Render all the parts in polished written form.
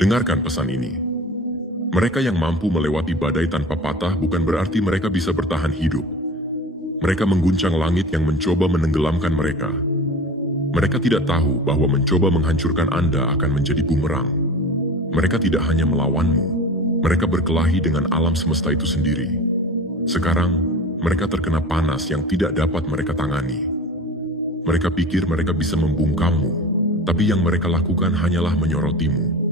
Dengarkan pesan ini. Mereka yang mampu melewati badai tanpa patah bukan berarti mereka bisa bertahan hidup. Mereka mengguncang langit yang mencoba menenggelamkan mereka. Mereka tidak tahu bahwa mencoba menghancurkan Anda akan menjadi bumerang. Mereka tidak hanya melawanmu, mereka berkelahi dengan alam semesta itu sendiri. Sekarang, mereka terkena panas yang tidak dapat mereka tangani. Mereka pikir mereka bisa membungkammu, tapi yang mereka lakukan hanyalah menyorotimu.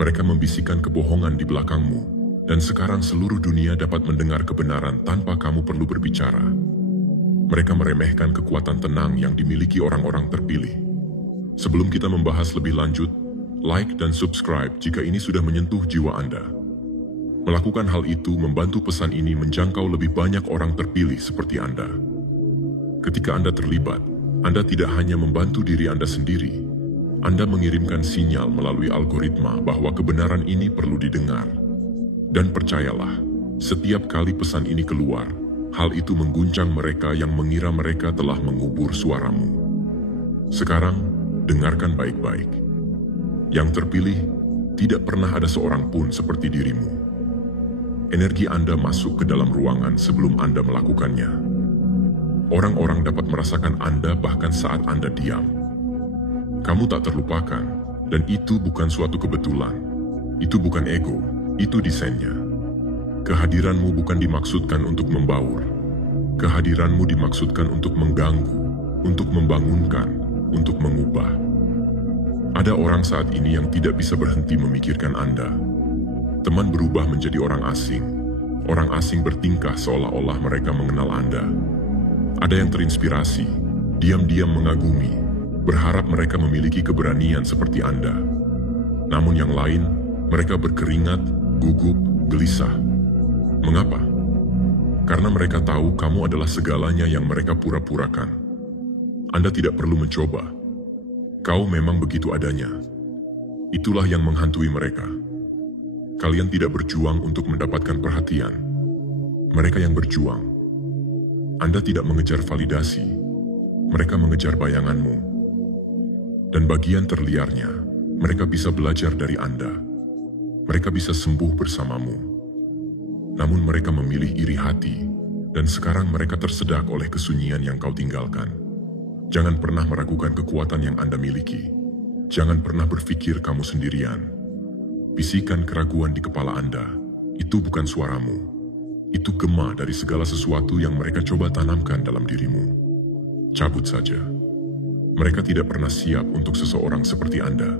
Mereka membisikkan kebohongan di belakangmu, dan sekarang seluruh dunia dapat mendengar kebenaran tanpa kamu perlu berbicara. Mereka meremehkan kekuatan tenang yang dimiliki orang-orang terpilih. Sebelum kita membahas lebih lanjut, like dan subscribe jika ini sudah menyentuh jiwa Anda. Melakukan hal itu membantu pesan ini menjangkau lebih banyak orang terpilih seperti Anda. Ketika Anda terlibat, Anda tidak hanya membantu diri Anda sendiri, Anda mengirimkan sinyal melalui algoritma bahwa kebenaran ini perlu didengar. Dan percayalah, setiap kali pesan ini keluar, hal itu mengguncang mereka yang mengira mereka telah mengubur suaramu. Sekarang, dengarkan baik-baik. Yang terpilih, tidak pernah ada seorang pun seperti dirimu. Energi Anda masuk ke dalam ruangan sebelum Anda melakukannya. Orang-orang dapat merasakan Anda bahkan saat Anda diam. Kamu tak terlupakan, dan itu bukan suatu kebetulan. Itu bukan ego, itu desainnya. Kehadiranmu bukan dimaksudkan untuk membaur. Kehadiranmu dimaksudkan untuk mengganggu, untuk membangunkan, untuk mengubah. Ada orang saat ini yang tidak bisa berhenti memikirkan Anda. Teman berubah menjadi orang asing. Orang asing bertingkah seolah-olah mereka mengenal Anda. Ada yang terinspirasi, diam-diam mengagumi, berharap mereka memiliki keberanian seperti Anda. Namun yang lain, mereka berkeringat, gugup, gelisah. Mengapa? Karena mereka tahu kamu adalah segalanya yang mereka pura-purakan. Anda tidak perlu mencoba. Kau memang begitu adanya. Itulah yang menghantui mereka. Kalian tidak berjuang untuk mendapatkan perhatian. Mereka yang berjuang. Anda tidak mengejar validasi. Mereka mengejar bayanganmu. Dan bagian terliarnya, mereka bisa belajar dari Anda. Mereka bisa sembuh bersamamu. Namun mereka memilih iri hati, dan sekarang mereka tersedak oleh kesunyian yang kau tinggalkan. Jangan pernah meragukan kekuatan yang Anda miliki. Jangan pernah berpikir kamu sendirian. Bisikan keraguan di kepala Anda, itu bukan suaramu. Itu gema dari segala sesuatu yang mereka coba tanamkan dalam dirimu. Cabut saja. Mereka tidak pernah siap untuk seseorang seperti Anda.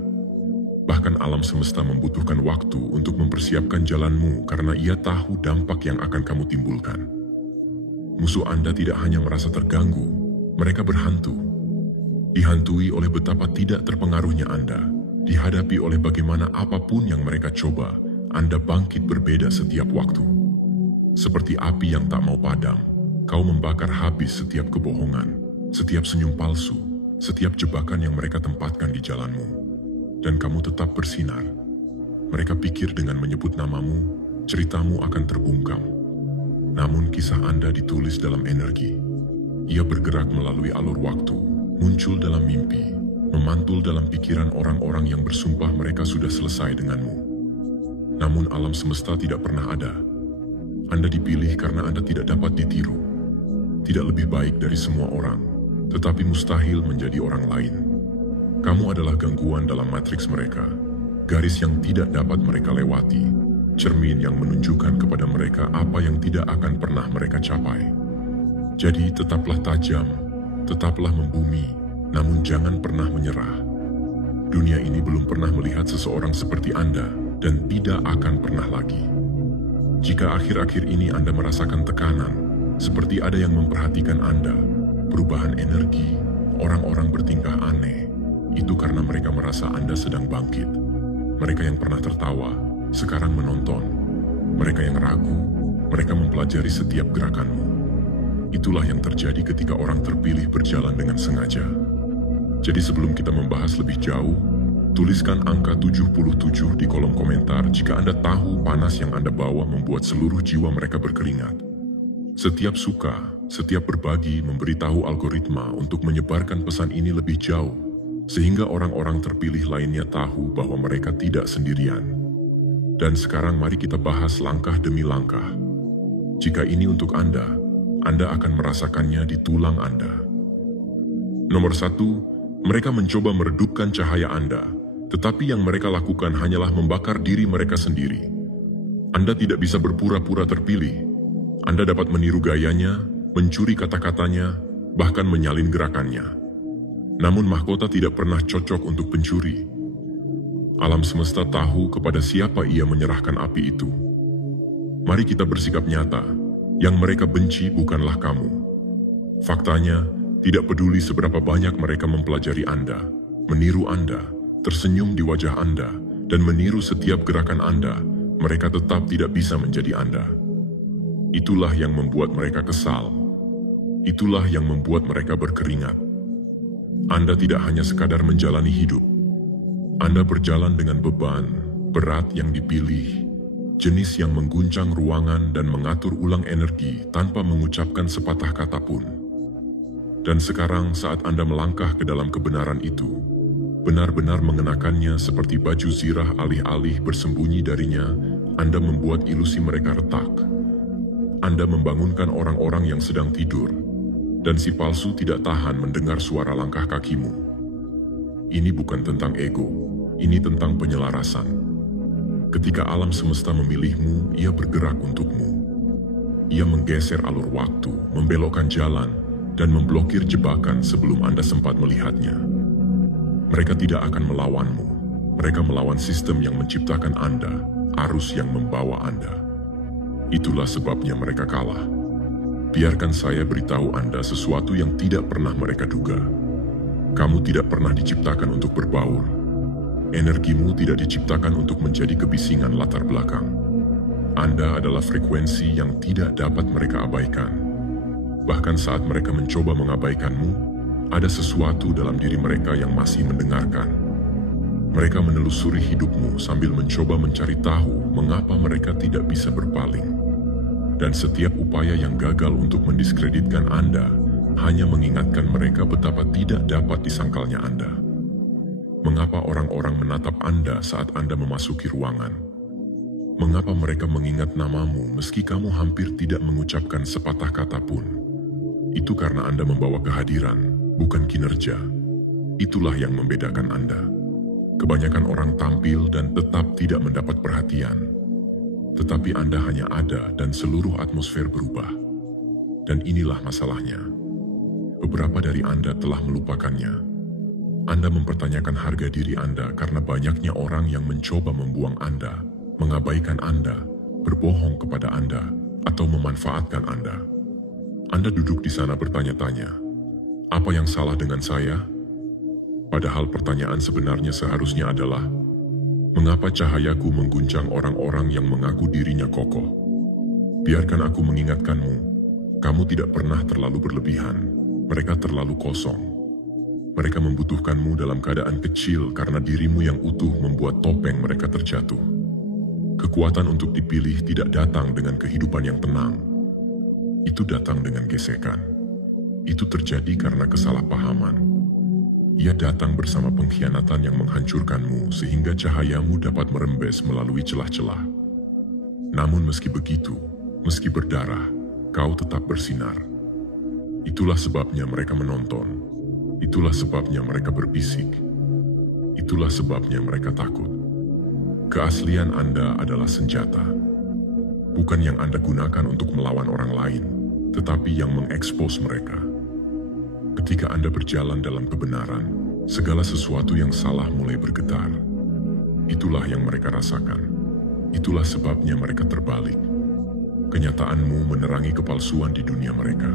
Bahkan alam semesta membutuhkan waktu untuk mempersiapkan jalanmu karena ia tahu dampak yang akan kamu timbulkan. Musuh Anda tidak hanya merasa terganggu, mereka berhantu. Dihantui oleh betapa tidak terpengaruhnya Anda, dihadapi oleh bagaimana apapun yang mereka coba, Anda bangkit berbeda setiap waktu. Seperti api yang tak mau padam, kau membakar habis setiap kebohongan, setiap senyum palsu, setiap jebakan yang mereka tempatkan di jalanmu, dan kamu tetap bersinar. Mereka pikir dengan menyebut namamu, ceritamu akan terbungkam. Namun kisah Anda ditulis dalam energi. Ia bergerak melalui alur waktu, muncul dalam mimpi, memantul dalam pikiran orang-orang yang bersumpah mereka sudah selesai denganmu. Namun alam semesta tidak pernah ada. Anda dipilih karena Anda tidak dapat ditiru. Tidak lebih baik dari semua orang, tetapi mustahil menjadi orang lain. Kamu adalah gangguan dalam matriks mereka, garis yang tidak dapat mereka lewati, cermin yang menunjukkan kepada mereka apa yang tidak akan pernah mereka capai. Jadi tetaplah tajam, tetaplah membumi, namun jangan pernah menyerah. Dunia ini belum pernah melihat seseorang seperti Anda, dan tidak akan pernah lagi. Jika akhir-akhir ini Anda merasakan tekanan, seperti ada yang memperhatikan Anda, perubahan energi, orang-orang bertingkah aneh, itu karena mereka merasa Anda sedang bangkit. Mereka yang pernah tertawa, sekarang menonton. Mereka yang ragu, mereka mempelajari setiap gerakanmu. Itulah yang terjadi ketika orang terpilih berjalan dengan sengaja. Jadi sebelum kita membahas lebih jauh, tuliskan angka 77 di kolom komentar jika Anda tahu panas yang Anda bawa membuat seluruh jiwa mereka berkeringat. Setiap suka, setiap berbagi memberitahu algoritma untuk menyebarkan pesan ini lebih jauh. sehingga orang-orang terpilih lainnya tahu bahwa mereka tidak sendirian. Dan sekarang mari kita bahas langkah demi langkah. Jika ini untuk Anda akan merasakannya di tulang Anda. Nomor 1, mereka mencoba meredupkan cahaya Anda, tetapi yang mereka lakukan hanyalah membakar diri mereka sendiri. Anda tidak bisa berpura-pura terpilih. Anda dapat meniru gayanya, mencuri kata-katanya, bahkan menyalin gerakannya. Namun mahkota tidak pernah cocok untuk pencuri. Alam semesta tahu kepada siapa ia menyerahkan api itu. Mari kita bersikap nyata, yang mereka benci bukanlah kamu. Faktanya, tidak peduli seberapa banyak mereka mempelajari Anda, meniru Anda, tersenyum di wajah Anda, dan meniru setiap gerakan Anda, mereka tetap tidak bisa menjadi Anda. Itulah yang membuat mereka kesal. Itulah yang membuat mereka berkeringat. Anda tidak hanya sekadar menjalani hidup. Anda berjalan dengan beban berat yang dipilih, jenis yang mengguncang ruangan dan mengatur ulang energi tanpa mengucapkan sepatah kata pun. Dan sekarang saat Anda melangkah ke dalam kebenaran itu, benar-benar mengenakannya seperti baju zirah alih-alih bersembunyi darinya, Anda membuat ilusi mereka retak. Anda membangunkan orang-orang yang sedang tidur, dan si palsu tidak tahan mendengar suara langkah kakimu. Ini bukan tentang ego, ini tentang penyelarasan. Ketika alam semesta memilihmu, ia bergerak untukmu. Ia menggeser alur waktu, membelokkan jalan, dan memblokir jebakan sebelum Anda sempat melihatnya. Mereka tidak akan melawanmu. Mereka melawan sistem yang menciptakan Anda, arus yang membawa Anda. Itulah sebabnya mereka kalah. Biarkan saya beritahu Anda sesuatu yang tidak pernah mereka duga. Kamu tidak pernah diciptakan untuk berbaur. Energimu tidak diciptakan untuk menjadi kebisingan latar belakang. Anda adalah frekuensi yang tidak dapat mereka abaikan. Bahkan saat mereka mencoba mengabaikanmu, ada sesuatu dalam diri mereka yang masih mendengarkan. Mereka menelusuri hidupmu sambil mencoba mencari tahu mengapa mereka tidak bisa berpaling. Dan setiap upaya yang gagal untuk mendiskreditkan Anda hanya mengingatkan mereka betapa tidak dapat disangkalnya Anda. Mengapa orang-orang menatap Anda saat Anda memasuki ruangan? Mengapa mereka mengingat namamu meski kamu hampir tidak mengucapkan sepatah kata pun? Itu karena Anda membawa kehadiran, bukan kinerja. Itulah yang membedakan Anda. Kebanyakan orang tampil dan tetap tidak mendapat perhatian. Tetapi Anda hanya ada dan seluruh atmosfer berubah. Dan inilah masalahnya. Beberapa dari Anda telah melupakannya. Anda mempertanyakan harga diri Anda karena banyaknya orang yang mencoba membuang Anda, mengabaikan Anda, berbohong kepada Anda, atau memanfaatkan Anda. Anda duduk di sana bertanya-tanya, apa yang salah dengan saya? Padahal pertanyaan sebenarnya seharusnya adalah, mengapa cahayaku mengguncang orang-orang yang mengaku dirinya kokoh? Biarkan aku mengingatkanmu, kamu tidak pernah terlalu berlebihan, mereka terlalu kosong. Mereka membutuhkanmu dalam keadaan kecil karena dirimu yang utuh membuat topeng mereka terjatuh. Kekuatan untuk dipilih tidak datang dengan kehidupan yang tenang. Itu datang dengan gesekan. Itu terjadi karena kesalahpahaman. Ia datang bersama pengkhianatan yang menghancurkanmu sehingga cahayamu dapat merembes melalui celah-celah. Namun meski begitu, meski berdarah, kau tetap bersinar. Itulah sebabnya mereka menonton. Itulah sebabnya mereka berbisik. Itulah sebabnya mereka takut. Keaslian Anda adalah senjata. Bukan yang Anda gunakan untuk melawan orang lain, tetapi yang mengekspos mereka. Ketika Anda berjalan dalam kebenaran, segala sesuatu yang salah mulai bergetar. Itulah yang mereka rasakan. Itulah sebabnya mereka terbalik. Kenyataanmu menerangi kepalsuan di dunia mereka.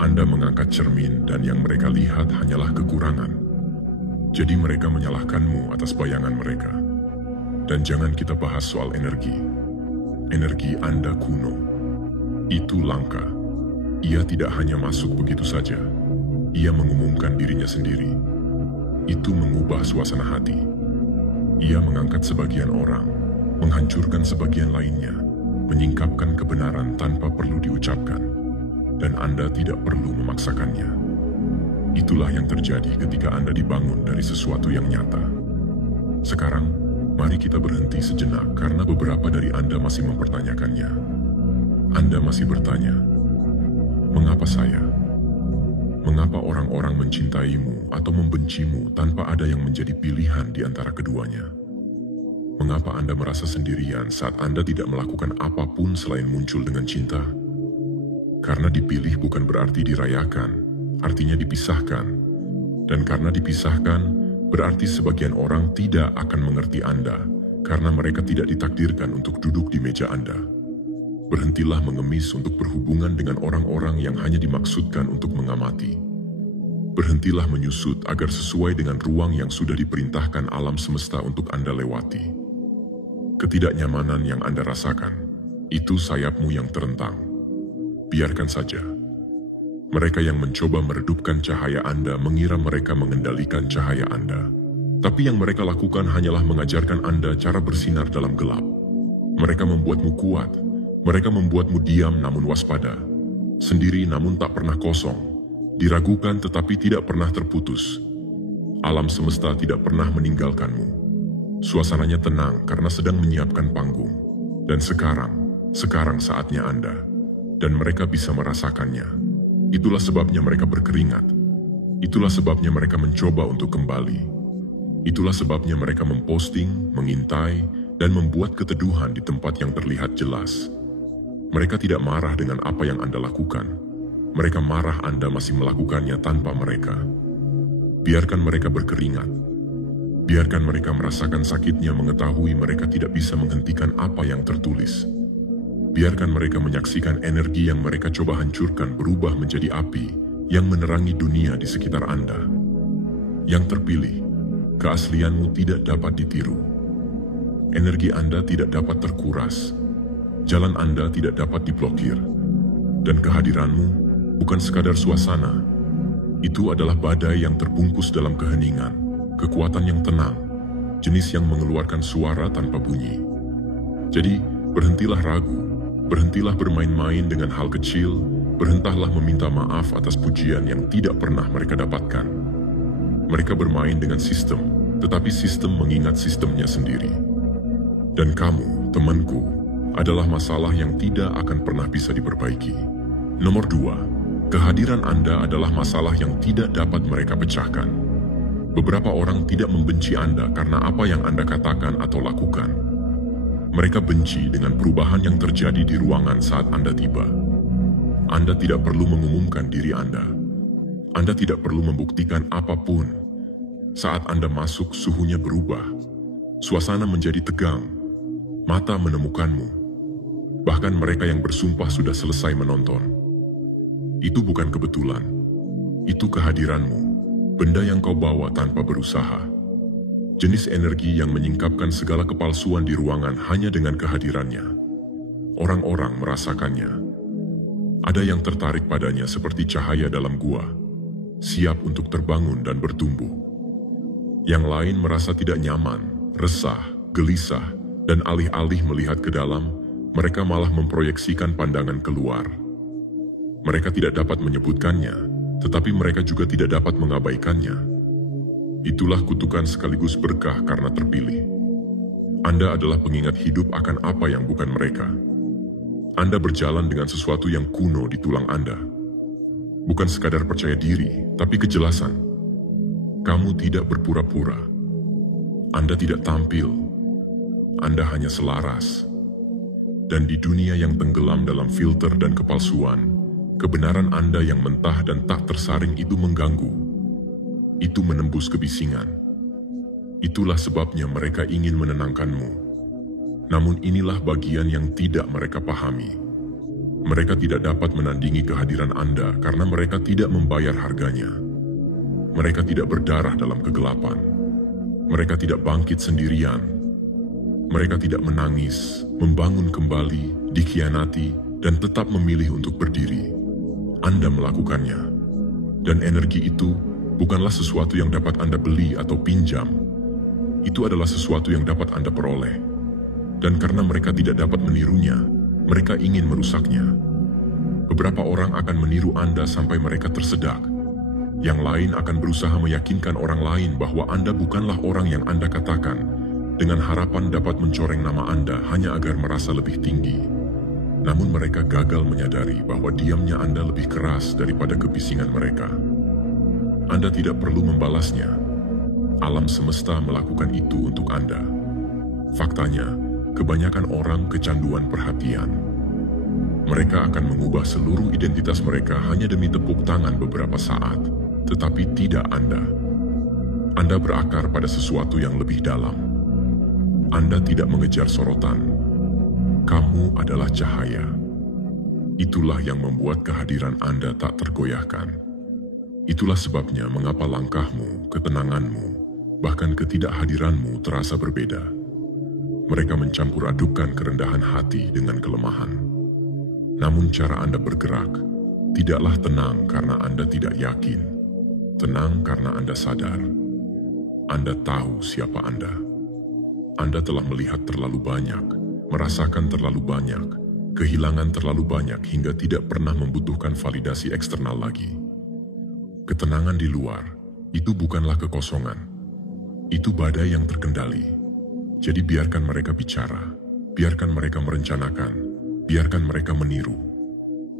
Anda mengangkat cermin dan yang mereka lihat hanyalah kekurangan. Jadi mereka menyalahkanmu atas bayangan mereka. Dan jangan kita bahas soal energi. Energi Anda kuno. Itu langka. Ia tidak hanya masuk begitu saja. Ia mengumumkan dirinya sendiri. Itu mengubah suasana hati. Ia mengangkat sebagian orang, menghancurkan sebagian lainnya, menyingkapkan kebenaran tanpa perlu diucapkan. Dan Anda tidak perlu memaksakannya. Itulah yang terjadi ketika Anda dibangun dari sesuatu yang nyata. Sekarang, mari kita berhenti sejenak karena beberapa dari Anda masih mempertanyakannya. Anda masih bertanya, mengapa saya? Mengapa orang-orang mencintaimu atau membencimu tanpa ada yang menjadi pilihan di antara keduanya? Mengapa Anda merasa sendirian saat Anda tidak melakukan apapun selain muncul dengan cinta? Karena dipilih bukan berarti dirayakan, artinya dipisahkan. Dan karena dipisahkan, berarti sebagian orang tidak akan mengerti Anda, karena mereka tidak ditakdirkan untuk duduk di meja Anda. Berhentilah mengemis untuk berhubungan dengan orang-orang yang hanya dimaksudkan untuk mengamati. Berhentilah menyusut agar sesuai dengan ruang yang sudah diperintahkan alam semesta untuk Anda lewati. Ketidaknyamanan yang Anda rasakan, itu sayapmu yang terentang. Biarkan saja. Mereka yang mencoba meredupkan cahaya Anda mengira mereka mengendalikan cahaya Anda. Tapi yang mereka lakukan hanyalah mengajarkan Anda cara bersinar dalam gelap. Mereka membuatmu kuat. Mereka membuatmu diam namun waspada. Sendiri namun tak pernah kosong. Diragukan tetapi tidak pernah terputus. Alam semesta tidak pernah meninggalkanmu. Suasananya tenang karena sedang menyiapkan panggung. Dan sekarang saatnya Anda. Dan mereka bisa merasakannya. Itulah sebabnya mereka berkeringat. Itulah sebabnya mereka mencoba untuk kembali. Itulah sebabnya mereka memposting, mengintai, dan membuat keteduhan di tempat yang terlihat jelas. Mereka tidak marah dengan apa yang Anda lakukan. Mereka marah Anda masih melakukannya tanpa mereka. Biarkan mereka berkeringat. Biarkan mereka merasakan sakitnya mengetahui mereka tidak bisa menghentikan apa yang tertulis. Biarkan mereka menyaksikan energi yang mereka coba hancurkan berubah menjadi api yang menerangi dunia di sekitar Anda. Yang terpilih, keaslianmu tidak dapat ditiru. Energi Anda tidak dapat terkuras. Jalan Anda tidak dapat diblokir. Dan kehadiranmu bukan sekadar suasana. Itu adalah badai yang terbungkus dalam keheningan, kekuatan yang tenang, jenis yang mengeluarkan suara tanpa bunyi. Jadi, berhentilah ragu, berhentilah bermain-main dengan hal kecil, berhentilah meminta maaf atas pujian yang tidak pernah mereka dapatkan. Mereka bermain dengan sistem, tetapi sistem mengingat sistemnya sendiri. Dan kamu, temanku, adalah masalah yang tidak akan pernah bisa diperbaiki. Nomor 2, kehadiran Anda adalah masalah yang tidak dapat mereka pecahkan. Beberapa orang tidak membenci Anda karena apa yang Anda katakan atau lakukan. Mereka benci dengan perubahan yang terjadi di ruangan saat Anda tiba. Anda tidak perlu mengumumkan diri Anda. Anda tidak perlu membuktikan apapun. Saat Anda masuk, suhunya berubah. Suasana menjadi tegang. Mata menemukanmu. Bahkan mereka yang bersumpah sudah selesai menonton. Itu bukan kebetulan. Itu kehadiranmu, benda yang kau bawa tanpa berusaha. Jenis energi yang menyingkapkan segala kepalsuan di ruangan hanya dengan kehadirannya. Orang-orang merasakannya. Ada yang tertarik padanya seperti cahaya dalam gua, siap untuk terbangun dan bertumbuh. Yang lain merasa tidak nyaman, resah, gelisah, dan alih-alih melihat ke dalam, mereka malah memproyeksikan pandangan keluar. Mereka tidak dapat menyebutkannya, tetapi mereka juga tidak dapat mengabaikannya. Itulah kutukan sekaligus berkah karena terpilih. Anda adalah pengingat hidup akan apa yang bukan mereka. Anda berjalan dengan sesuatu yang kuno di tulang Anda. Bukan sekadar percaya diri, tapi kejelasan. Kamu tidak berpura-pura. Anda tidak tampil. Anda hanya selaras. Dan di dunia yang tenggelam dalam filter dan kepalsuan, kebenaran Anda yang mentah dan tak tersaring itu mengganggu. Itu menembus kebisingan. Itulah sebabnya mereka ingin menenangkanmu. Namun inilah bagian yang tidak mereka pahami. Mereka tidak dapat menandingi kehadiran Anda karena mereka tidak membayar harganya. Mereka tidak berdarah dalam kegelapan. Mereka tidak bangkit sendirian. Mereka tidak menangis, membangun kembali, dikhianati, dan tetap memilih untuk berdiri. Anda melakukannya. Dan energi itu bukanlah sesuatu yang dapat Anda beli atau pinjam. Itu adalah sesuatu yang dapat Anda peroleh. Dan karena mereka tidak dapat menirunya, mereka ingin merusaknya. Beberapa orang akan meniru Anda sampai mereka tersedak. Yang lain akan berusaha meyakinkan orang lain bahwa Anda bukanlah orang yang Anda katakan, dengan harapan dapat mencoreng nama Anda hanya agar merasa lebih tinggi. Namun mereka gagal menyadari bahwa diamnya Anda lebih keras daripada kebisingan mereka. Anda tidak perlu membalasnya. Alam semesta melakukan itu untuk Anda. Faktanya, kebanyakan orang kecanduan perhatian. Mereka akan mengubah seluruh identitas mereka hanya demi tepuk tangan beberapa saat, tetapi tidak Anda. Anda berakar pada sesuatu yang lebih dalam. Anda tidak mengejar sorotan. Kamu adalah cahaya. Itulah yang membuat kehadiran Anda tak tergoyahkan. Itulah sebabnya mengapa langkahmu, ketenanganmu, bahkan ketidakhadiranmu terasa berbeda. Mereka mencampur adukkan kerendahan hati dengan kelemahan. Namun cara Anda bergerak tidaklah tenang karena Anda tidak yakin. Tenang karena Anda sadar. Anda tahu siapa Anda. Anda telah melihat terlalu banyak, merasakan terlalu banyak, kehilangan terlalu banyak hingga tidak pernah membutuhkan validasi eksternal lagi. Ketenangan di luar, itu bukanlah kekosongan. Itu badai yang terkendali. Jadi biarkan mereka bicara, biarkan mereka merencanakan, biarkan mereka meniru.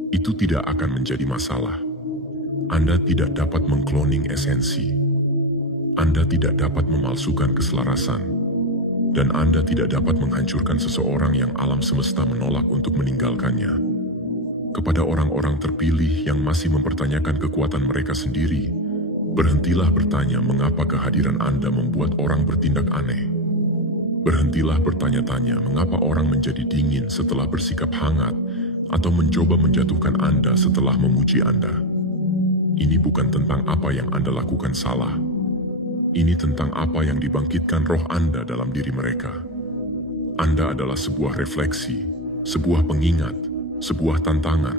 Itu tidak akan menjadi masalah. Anda tidak dapat mengkloning esensi. Anda tidak dapat memalsukan keselarasan. Dan Anda tidak dapat menghancurkan seseorang yang alam semesta menolak untuk meninggalkannya. Kepada orang-orang terpilih yang masih mempertanyakan kekuatan mereka sendiri, berhentilah bertanya mengapa kehadiran Anda membuat orang bertindak aneh. Berhentilah bertanya-tanya mengapa orang menjadi dingin setelah bersikap hangat atau mencoba menjatuhkan Anda setelah memuji Anda. Ini bukan tentang apa yang Anda lakukan salah. Ini tentang apa yang dibangkitkan roh Anda dalam diri mereka. Anda adalah sebuah refleksi, sebuah pengingat, sebuah tantangan.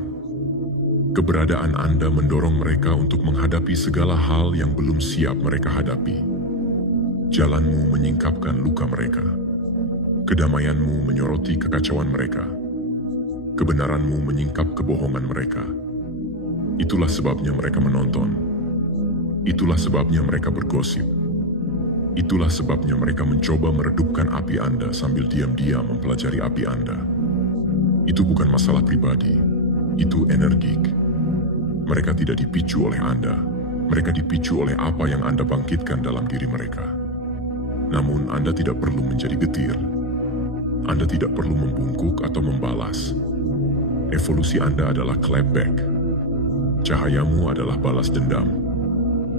Keberadaan Anda mendorong mereka untuk menghadapi segala hal yang belum siap mereka hadapi. Jalanmu menyingkapkan luka mereka. Kedamaianmu menyoroti kekacauan mereka. Kebenaranmu menyingkap kebohongan mereka. Itulah sebabnya mereka menonton. Itulah sebabnya mereka bergosip. Itulah sebabnya mereka mencoba meredupkan api Anda sambil diam-diam mempelajari api Anda. Itu bukan masalah pribadi, itu energik. Mereka tidak dipicu oleh Anda, mereka dipicu oleh apa yang Anda bangkitkan dalam diri mereka. Namun Anda tidak perlu menjadi getir. Anda tidak perlu membungkuk atau membalas. Evolusi Anda adalah clapback. Cahayamu adalah balas dendam.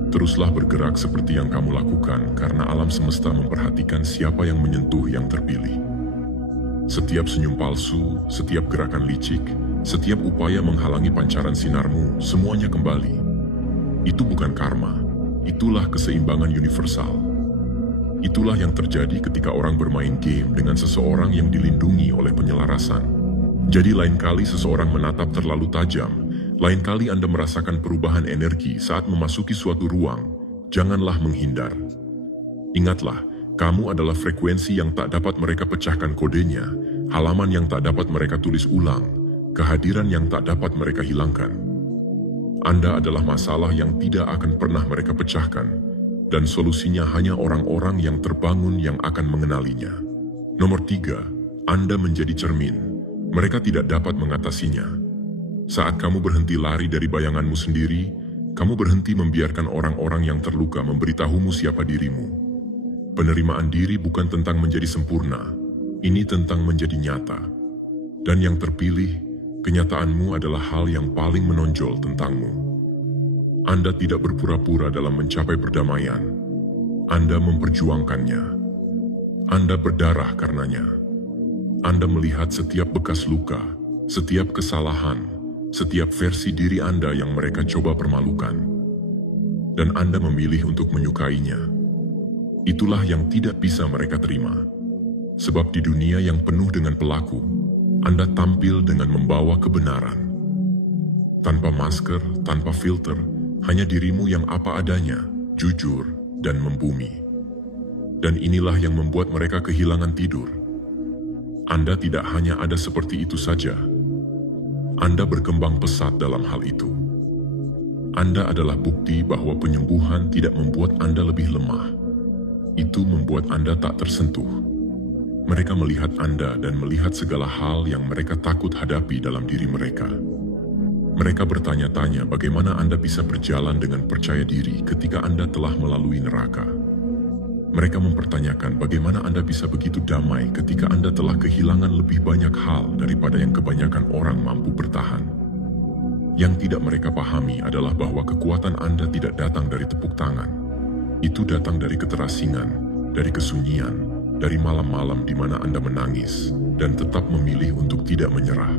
Teruslah bergerak seperti yang kamu lakukan karena alam semesta memperhatikan siapa yang menyentuh yang terpilih. Setiap senyum palsu, setiap gerakan licik, setiap upaya menghalangi pancaran sinarmu, semuanya kembali. Itu bukan karma, itulah keseimbangan universal. Itulah yang terjadi ketika orang bermain game dengan seseorang yang dilindungi oleh penyelarasan. Jadi lain kali seseorang menatap terlalu tajam, lain kali Anda merasakan perubahan energi saat memasuki suatu ruang, janganlah menghindar. Ingatlah, kamu adalah frekuensi yang tak dapat mereka pecahkan kodenya, halaman yang tak dapat mereka tulis ulang, kehadiran yang tak dapat mereka hilangkan. Anda adalah masalah yang tidak akan pernah mereka pecahkan, dan solusinya hanya orang-orang yang terbangun yang akan mengenalinya. Nomor 3, Anda menjadi cermin. Mereka tidak dapat mengatasinya. Saat kamu berhenti lari dari bayanganmu sendiri, kamu berhenti membiarkan orang-orang yang terluka memberitahumu siapa dirimu. Penerimaan diri bukan tentang menjadi sempurna, ini tentang menjadi nyata. Dan yang terpilih, kenyataanmu adalah hal yang paling menonjol tentangmu. Anda tidak berpura-pura dalam mencapai perdamaian. Anda memperjuangkannya. Anda berdarah karenanya. Anda melihat setiap bekas luka, setiap kesalahan, setiap versi diri Anda yang mereka coba permalukan. Dan Anda memilih untuk menyukainya. Itulah yang tidak bisa mereka terima. Sebab di dunia yang penuh dengan pelaku, Anda tampil dengan membawa kebenaran. Tanpa masker, tanpa filter, hanya dirimu yang apa adanya, jujur, dan membumi. Dan inilah yang membuat mereka kehilangan tidur. Anda tidak hanya ada seperti itu saja. Anda berkembang pesat dalam hal itu. Anda adalah bukti bahwa penyembuhan tidak membuat Anda lebih lemah. Itu membuat Anda tak tersentuh. Mereka melihat Anda dan melihat segala hal yang mereka takut hadapi dalam diri mereka. Mereka bertanya-tanya bagaimana Anda bisa berjalan dengan percaya diri ketika Anda telah melalui neraka. Mereka mempertanyakan bagaimana Anda bisa begitu damai ketika Anda telah kehilangan lebih banyak hal daripada yang kebanyakan orang mampu bertahan. Yang tidak mereka pahami adalah bahwa kekuatan Anda tidak datang dari tepuk tangan. Itu datang dari keterasingan, dari kesunyian, dari malam-malam di mana Anda menangis dan tetap memilih untuk tidak menyerah.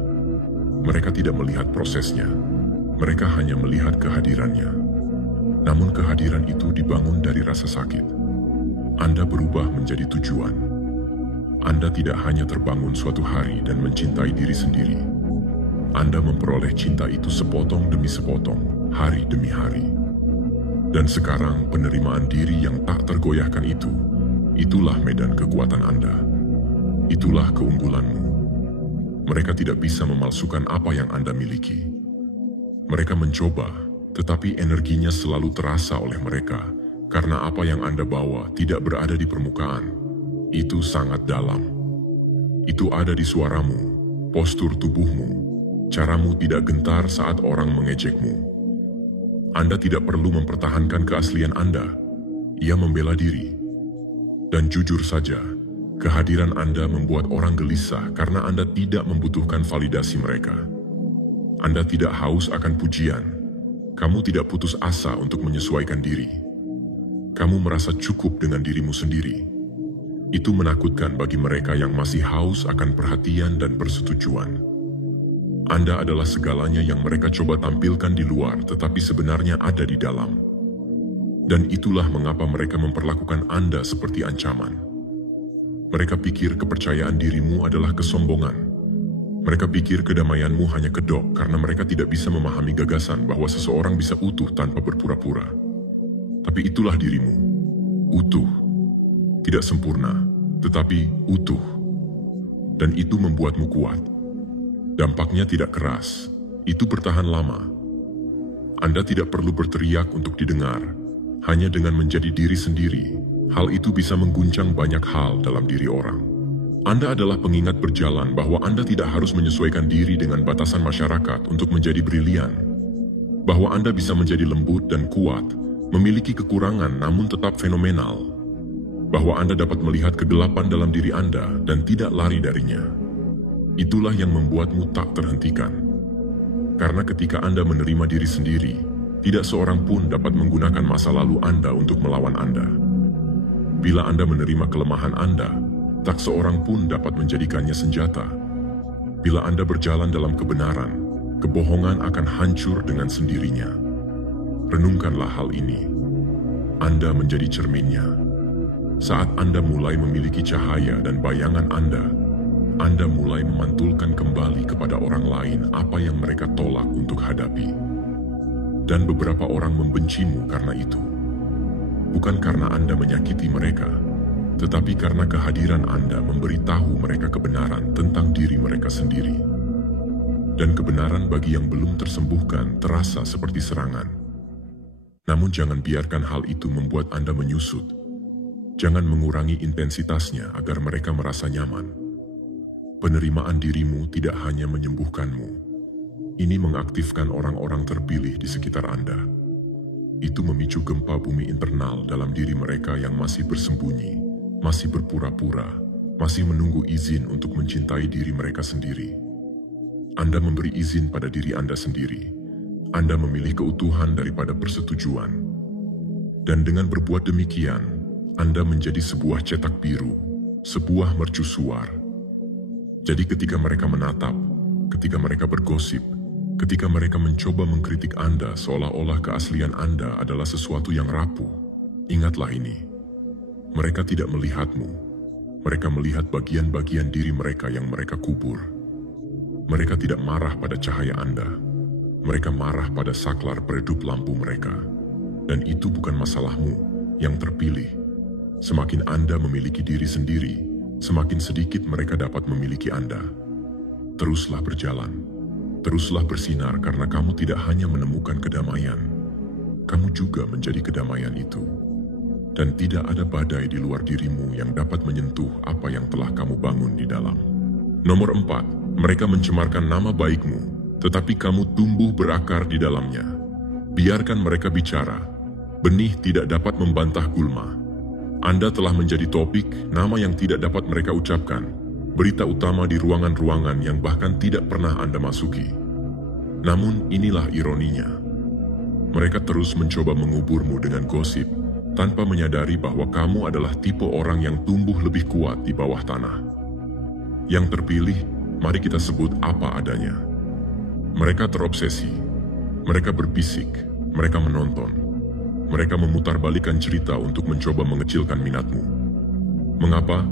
Mereka tidak melihat prosesnya. Mereka hanya melihat kehadirannya. Namun kehadiran itu dibangun dari rasa sakit. Anda berubah menjadi tujuan. Anda tidak hanya terbangun suatu hari dan mencintai diri sendiri. Anda memperoleh cinta itu sepotong demi sepotong, hari demi hari. Dan sekarang penerimaan diri yang tak tergoyahkan itu, itulah medan kekuatan Anda. Itulah keunggulanmu. Mereka tidak bisa memalsukan apa yang Anda miliki. Mereka mencoba, tetapi energinya selalu terasa oleh mereka, karena apa yang Anda bawa tidak berada di permukaan. Itu sangat dalam. Itu ada di suaramu, postur tubuhmu. Caramu tidak gentar saat orang mengejekmu. Anda tidak perlu mempertahankan keaslian Anda. Ia membela diri. Dan jujur saja, kehadiran Anda membuat orang gelisah karena Anda tidak membutuhkan validasi mereka. Anda tidak haus akan pujian. Kamu tidak putus asa untuk menyesuaikan diri. Kamu merasa cukup dengan dirimu sendiri. Itu menakutkan bagi mereka yang masih haus akan perhatian dan persetujuan. Anda adalah segalanya yang mereka coba tampilkan di luar tetapi sebenarnya ada di dalam. Dan itulah mengapa mereka memperlakukan Anda seperti ancaman. Mereka pikir kepercayaan dirimu adalah kesombongan. Mereka pikir kedamaianmu hanya kedok karena mereka tidak bisa memahami gagasan bahwa seseorang bisa utuh tanpa berpura-pura. Tapi itulah dirimu. Utuh. Tidak sempurna, tetapi utuh. Dan itu membuatmu kuat. Dampaknya tidak keras, itu bertahan lama. Anda tidak perlu berteriak untuk didengar. Hanya dengan menjadi diri sendiri, hal itu bisa mengguncang banyak hal dalam diri orang. Anda adalah pengingat berjalan bahwa Anda tidak harus menyesuaikan diri dengan batasan masyarakat untuk menjadi brilian. Bahwa Anda bisa menjadi lembut dan kuat, memiliki kekurangan namun tetap fenomenal. Bahwa Anda dapat melihat kegelapan dalam diri Anda dan tidak lari darinya. Itulah yang membuatmu tak terhentikan. Karena ketika Anda menerima diri sendiri, tidak seorang pun dapat menggunakan masa lalu Anda untuk melawan Anda. Bila Anda menerima kelemahan Anda, tak seorang pun dapat menjadikannya senjata. Bila Anda berjalan dalam kebenaran, kebohongan akan hancur dengan sendirinya. Renungkanlah hal ini. Anda menjadi cerminnya. Saat Anda mulai memiliki cahaya dan bayangan Anda mulai memantulkan kembali kepada orang lain apa yang mereka tolak untuk hadapi. Dan beberapa orang membencimu karena itu. Bukan karena Anda menyakiti mereka, tetapi karena kehadiran Anda memberitahu mereka kebenaran tentang diri mereka sendiri. Dan kebenaran bagi yang belum tersembuhkan terasa seperti serangan. Namun jangan biarkan hal itu membuat Anda menyusut. Jangan mengurangi intensitasnya agar mereka merasa nyaman. Penerimaan dirimu tidak hanya menyembuhkanmu. Ini mengaktifkan orang-orang terpilih di sekitar Anda. Itu memicu gempa bumi internal dalam diri mereka yang masih bersembunyi, masih berpura-pura, masih menunggu izin untuk mencintai diri mereka sendiri. Anda memberi izin pada diri Anda sendiri. Anda memilih keutuhan daripada persetujuan. Dan dengan berbuat demikian, Anda menjadi sebuah cetak biru, sebuah mercusuar. Jadi ketika mereka menatap, ketika mereka bergosip, ketika mereka mencoba mengkritik Anda seolah-olah keaslian Anda adalah sesuatu yang rapuh, ingatlah ini. Mereka tidak melihatmu. Mereka melihat bagian-bagian diri mereka yang mereka kubur. Mereka tidak marah pada cahaya Anda. Mereka marah pada saklar peredup lampu mereka. Dan itu bukan masalahmu yang terpilih. Semakin Anda memiliki diri sendiri, semakin sedikit mereka dapat memiliki Anda. Teruslah berjalan. Teruslah bersinar karena kamu tidak hanya menemukan kedamaian, kamu juga menjadi kedamaian itu. Dan tidak ada badai di luar dirimu yang dapat menyentuh apa yang telah kamu bangun di dalam. Nomor 4, mereka mencemarkan nama baikmu, tetapi kamu tumbuh berakar di dalamnya. Biarkan mereka bicara, benih tidak dapat membantah gulma. Anda telah menjadi topik, nama yang tidak dapat mereka ucapkan, berita utama di ruangan-ruangan yang bahkan tidak pernah Anda masuki. Namun inilah ironinya. Mereka terus mencoba menguburmu dengan gosip, tanpa menyadari bahwa kamu adalah tipe orang yang tumbuh lebih kuat di bawah tanah. Yang terpilih, mari kita sebut apa adanya. Mereka terobsesi, mereka berbisik, mereka menonton, mereka memutarbalikkan cerita untuk mencoba mengecilkan minatmu. Mengapa?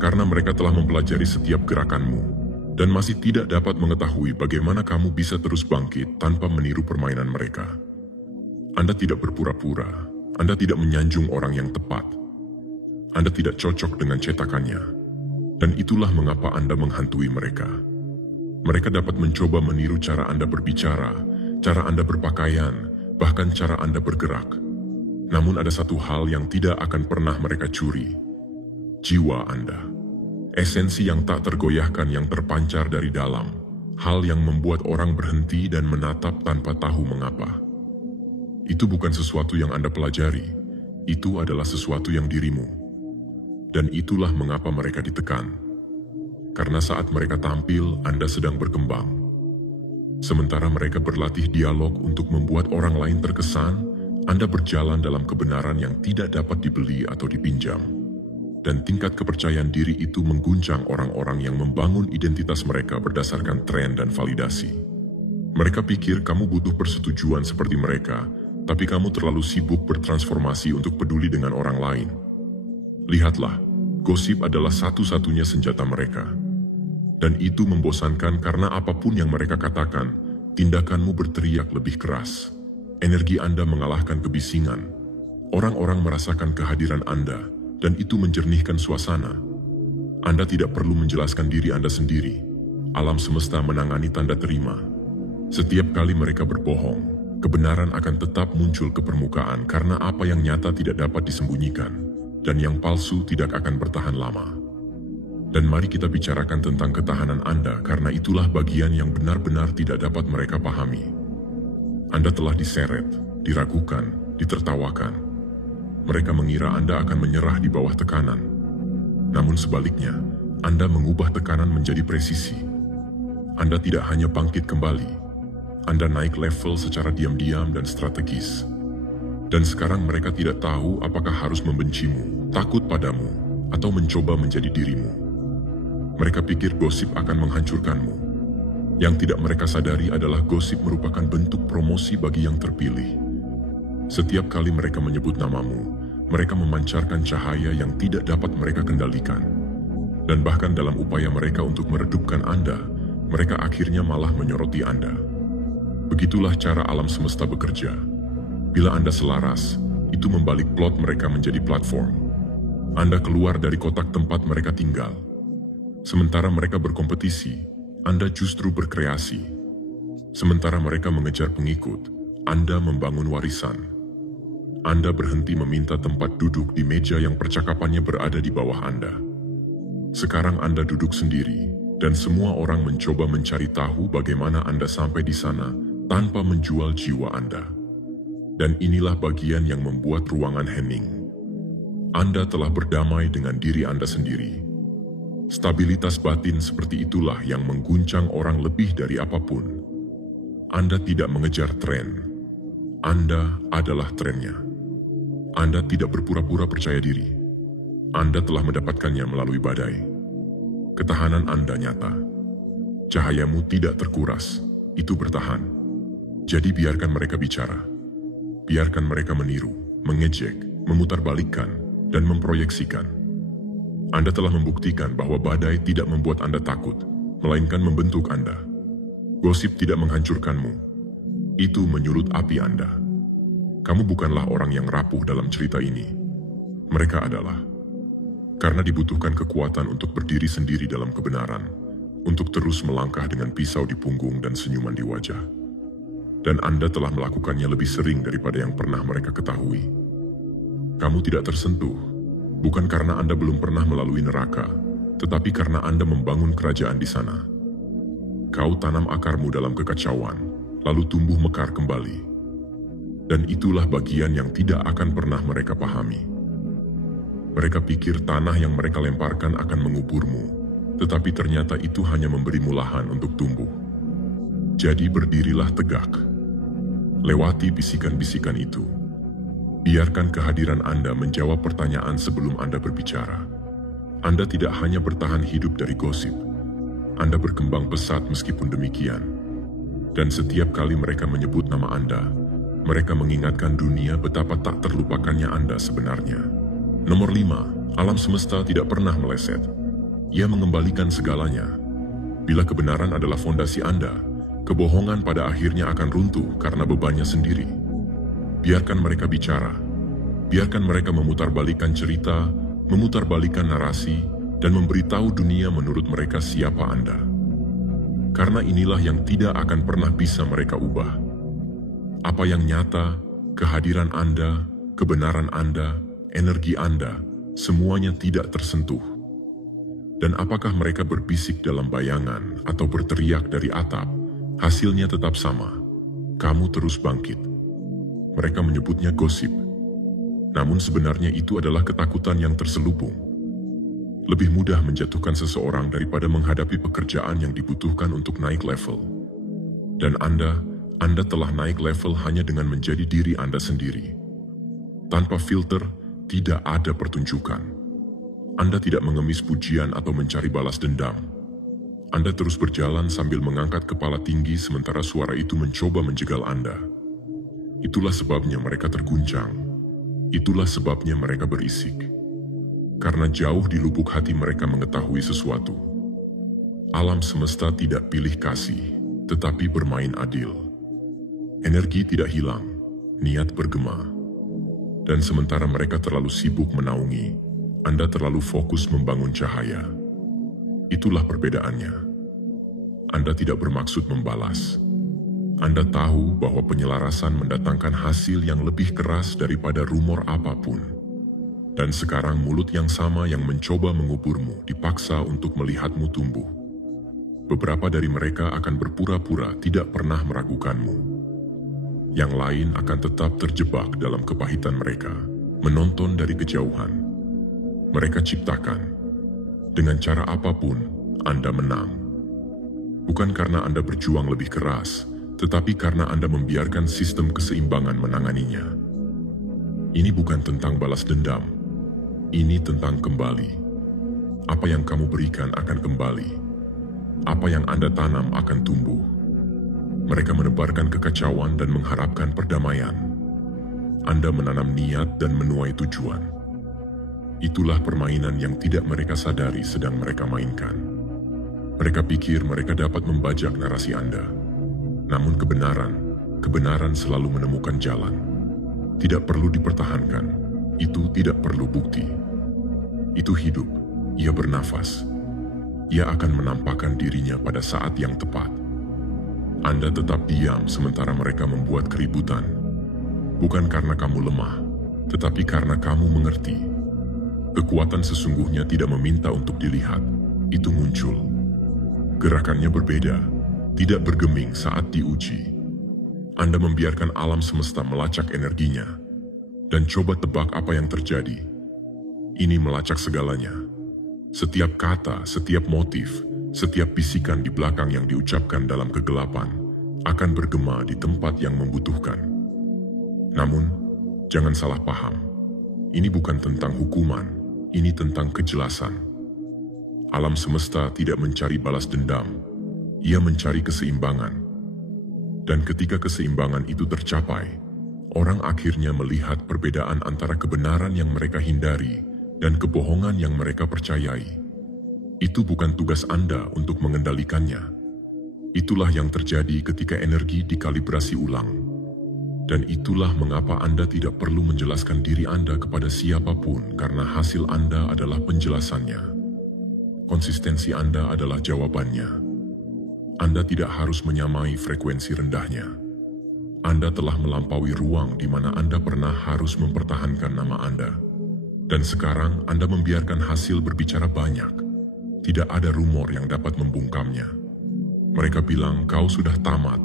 Karena mereka telah mempelajari setiap gerakanmu, dan masih tidak dapat mengetahui bagaimana kamu bisa terus bangkit tanpa meniru permainan mereka. Anda tidak berpura-pura. Anda tidak menyanjung orang yang tepat. Anda tidak cocok dengan cetakannya. Dan itulah mengapa Anda menghantui mereka. Mereka dapat mencoba meniru cara Anda berbicara, cara Anda berpakaian, bahkan cara Anda bergerak. Namun ada satu hal yang tidak akan pernah mereka curi. Jiwa Anda. Esensi yang tak tergoyahkan yang terpancar dari dalam. Hal yang membuat orang berhenti dan menatap tanpa tahu mengapa. Itu bukan sesuatu yang Anda pelajari, itu adalah sesuatu yang dirimu. Dan itulah mengapa mereka ditekan. Karena saat mereka tampil, Anda sedang berkembang. Sementara mereka berlatih dialog untuk membuat orang lain terkesan, Anda berjalan dalam kebenaran yang tidak dapat dibeli atau dipinjam. Dan tingkat kepercayaan diri itu mengguncang orang-orang yang membangun identitas mereka berdasarkan tren dan validasi. Mereka pikir kamu butuh persetujuan seperti mereka, tapi kamu terlalu sibuk bertransformasi untuk peduli dengan orang lain. Lihatlah, gosip adalah satu-satunya senjata mereka. Dan itu membosankan karena apapun yang mereka katakan, tindakanmu berteriak lebih keras. Energi Anda mengalahkan kebisingan. Orang-orang merasakan kehadiran Anda, dan itu menjernihkan suasana. Anda tidak perlu menjelaskan diri Anda sendiri. Alam semesta menangani tanda terima. Setiap kali mereka berbohong, kebenaran akan tetap muncul ke permukaan karena apa yang nyata tidak dapat disembunyikan, dan yang palsu tidak akan bertahan lama. Dan mari kita bicarakan tentang ketahanan Anda karena itulah bagian yang benar-benar tidak dapat mereka pahami. Anda telah diseret, diragukan, ditertawakan. Mereka mengira Anda akan menyerah di bawah tekanan. Namun sebaliknya, Anda mengubah tekanan menjadi presisi. Anda tidak hanya bangkit kembali, Anda naik level secara diam-diam dan strategis. Dan sekarang mereka tidak tahu apakah harus membencimu, takut padamu, atau mencoba menjadi dirimu. Mereka pikir gosip akan menghancurkanmu. Yang tidak mereka sadari adalah gosip merupakan bentuk promosi bagi yang terpilih. Setiap kali mereka menyebut namamu, mereka memancarkan cahaya yang tidak dapat mereka kendalikan. Dan bahkan dalam upaya mereka untuk meredupkan Anda, mereka akhirnya malah menyoroti Anda. Begitulah cara alam semesta bekerja. Bila Anda selaras, itu membalik plot mereka menjadi platform. Anda keluar dari kotak tempat mereka tinggal. Sementara mereka berkompetisi, Anda justru berkreasi. Sementara mereka mengejar pengikut, Anda membangun warisan. Anda berhenti meminta tempat duduk di meja yang percakapannya berada di bawah Anda. Sekarang Anda duduk sendiri, dan semua orang mencoba mencari tahu bagaimana Anda sampai di sana tanpa menjual jiwa Anda. Dan inilah bagian yang membuat ruangan hening. Anda telah berdamai dengan diri Anda sendiri. Stabilitas batin seperti itulah yang mengguncang orang lebih dari apapun. Anda tidak mengejar tren. Anda adalah trennya. Anda tidak berpura-pura percaya diri. Anda telah mendapatkannya melalui badai. Ketahanan Anda nyata. Cahayamu tidak terkuras, itu bertahan. Jadi biarkan mereka bicara. Biarkan mereka meniru, mengejek, memutarbalikkan, dan memproyeksikan. Anda telah membuktikan bahwa badai tidak membuat Anda takut, melainkan membentuk Anda. Gosip tidak menghancurkanmu. Itu menyulut api Anda. Kamu bukanlah orang yang rapuh dalam cerita ini. Mereka adalah. Karena dibutuhkan kekuatan untuk berdiri sendiri dalam kebenaran, untuk terus melangkah dengan pisau di punggung dan senyuman di wajah. dan Anda telah melakukannya lebih sering daripada yang pernah mereka ketahui. Kamu tidak tersentuh, bukan karena Anda belum pernah melalui neraka, tetapi karena Anda membangun kerajaan di sana. Kau tanam akarmu dalam kekacauan, lalu tumbuh mekar kembali. Dan itulah bagian yang tidak akan pernah mereka pahami. Mereka pikir tanah yang mereka lemparkan akan menguburmu, tetapi ternyata itu hanya memberimu lahan untuk tumbuh. Jadi berdirilah tegak. Lewati bisikan-bisikan itu. Biarkan kehadiran Anda menjawab pertanyaan sebelum Anda berbicara. Anda tidak hanya bertahan hidup dari gosip. Anda berkembang pesat meskipun demikian. Dan setiap kali mereka menyebut nama Anda, mereka mengingatkan dunia betapa tak terlupakannya Anda sebenarnya. Nomor 5, alam semesta tidak pernah meleset. Ia mengembalikan segalanya. Bila kebenaran adalah fondasi Anda, kebohongan pada akhirnya akan runtuh karena bebannya sendiri. Biarkan mereka bicara. Biarkan mereka memutarbalikkan cerita, memutarbalikkan narasi, dan memberitahu dunia menurut mereka siapa Anda. Karena inilah yang tidak akan pernah bisa mereka ubah. Apa yang nyata, kehadiran Anda, kebenaran Anda, energi Anda, semuanya tidak tersentuh. Dan apakah mereka berbisik dalam bayangan atau berteriak dari atap, hasilnya tetap sama. Kamu terus bangkit. Mereka menyebutnya gosip. Namun sebenarnya itu adalah ketakutan yang terselubung. Lebih mudah menjatuhkan seseorang daripada menghadapi pekerjaan yang dibutuhkan untuk naik level. Dan Anda telah naik level hanya dengan menjadi diri Anda sendiri. Tanpa filter, tidak ada pertunjukan. Anda tidak mengemis pujian atau mencari balas dendam. Anda terus berjalan sambil mengangkat kepala tinggi sementara suara itu mencoba menjegal Anda. Itulah sebabnya mereka terguncang. Itulah sebabnya mereka berisik. Karena jauh di lubuk hati mereka mengetahui sesuatu. Alam semesta tidak pilih kasih, tetapi bermain adil. Energi tidak hilang, niat bergema. Dan sementara mereka terlalu sibuk menaungi, Anda terlalu fokus membangun cahaya. Itulah perbedaannya. Anda tidak bermaksud membalas. Anda tahu bahwa penyelarasan mendatangkan hasil yang lebih keras daripada rumor apapun. Dan sekarang mulut yang sama yang mencoba menguburmu dipaksa untuk melihatmu tumbuh. Beberapa dari mereka akan berpura-pura tidak pernah meragukanmu. Yang lain akan tetap terjebak dalam kepahitan mereka, menonton dari kejauhan. Mereka ciptakan. Dengan cara apapun, Anda menang. Bukan karena Anda berjuang lebih keras, tetapi karena Anda membiarkan sistem keseimbangan menanganinya. Ini bukan tentang balas dendam. Ini tentang kembali. Apa yang kamu berikan akan kembali. Apa yang Anda tanam akan tumbuh. Mereka menebarkan kekacauan dan mengharapkan perdamaian. Anda menanam niat dan menuai tujuan. Itulah permainan yang tidak mereka sadari sedang mereka mainkan. Mereka pikir mereka dapat membajak narasi Anda. Namun kebenaran selalu menemukan jalan. Tidak perlu dipertahankan. Itu tidak perlu bukti. Itu hidup. Ia bernafas. Ia akan menampakkan dirinya pada saat yang tepat. Anda tetap diam sementara mereka membuat keributan. Bukan karena kamu lemah, tetapi karena kamu mengerti. Kekuatan sesungguhnya tidak meminta untuk dilihat. Itu muncul. Gerakannya berbeda, tidak bergeming saat diuji. Anda membiarkan alam semesta melacak energinya. Dan coba tebak apa yang terjadi. Ini melacak segalanya. Setiap kata, setiap motif, setiap bisikan di belakang yang diucapkan dalam kegelapan akan bergema di tempat yang membutuhkan. Namun, jangan salah paham. Ini bukan tentang hukuman. Ini tentang kejelasan. Alam semesta tidak mencari balas dendam. Ia mencari keseimbangan. Dan ketika keseimbangan itu tercapai, orang akhirnya melihat perbedaan antara kebenaran yang mereka hindari dan kebohongan yang mereka percayai. Itu bukan tugas Anda untuk mengendalikannya. Itulah yang terjadi ketika energi dikalibrasi ulang. Dan itulah mengapa Anda tidak perlu menjelaskan diri Anda kepada siapapun karena hasil Anda adalah penjelasannya. Konsistensi Anda adalah jawabannya. Anda tidak harus menyamai frekuensi rendahnya. Anda telah melampaui ruang di mana Anda pernah harus mempertahankan nama Anda. Dan sekarang Anda membiarkan hasil berbicara banyak. Tidak ada rumor yang dapat membungkamnya. Mereka bilang kau sudah tamat,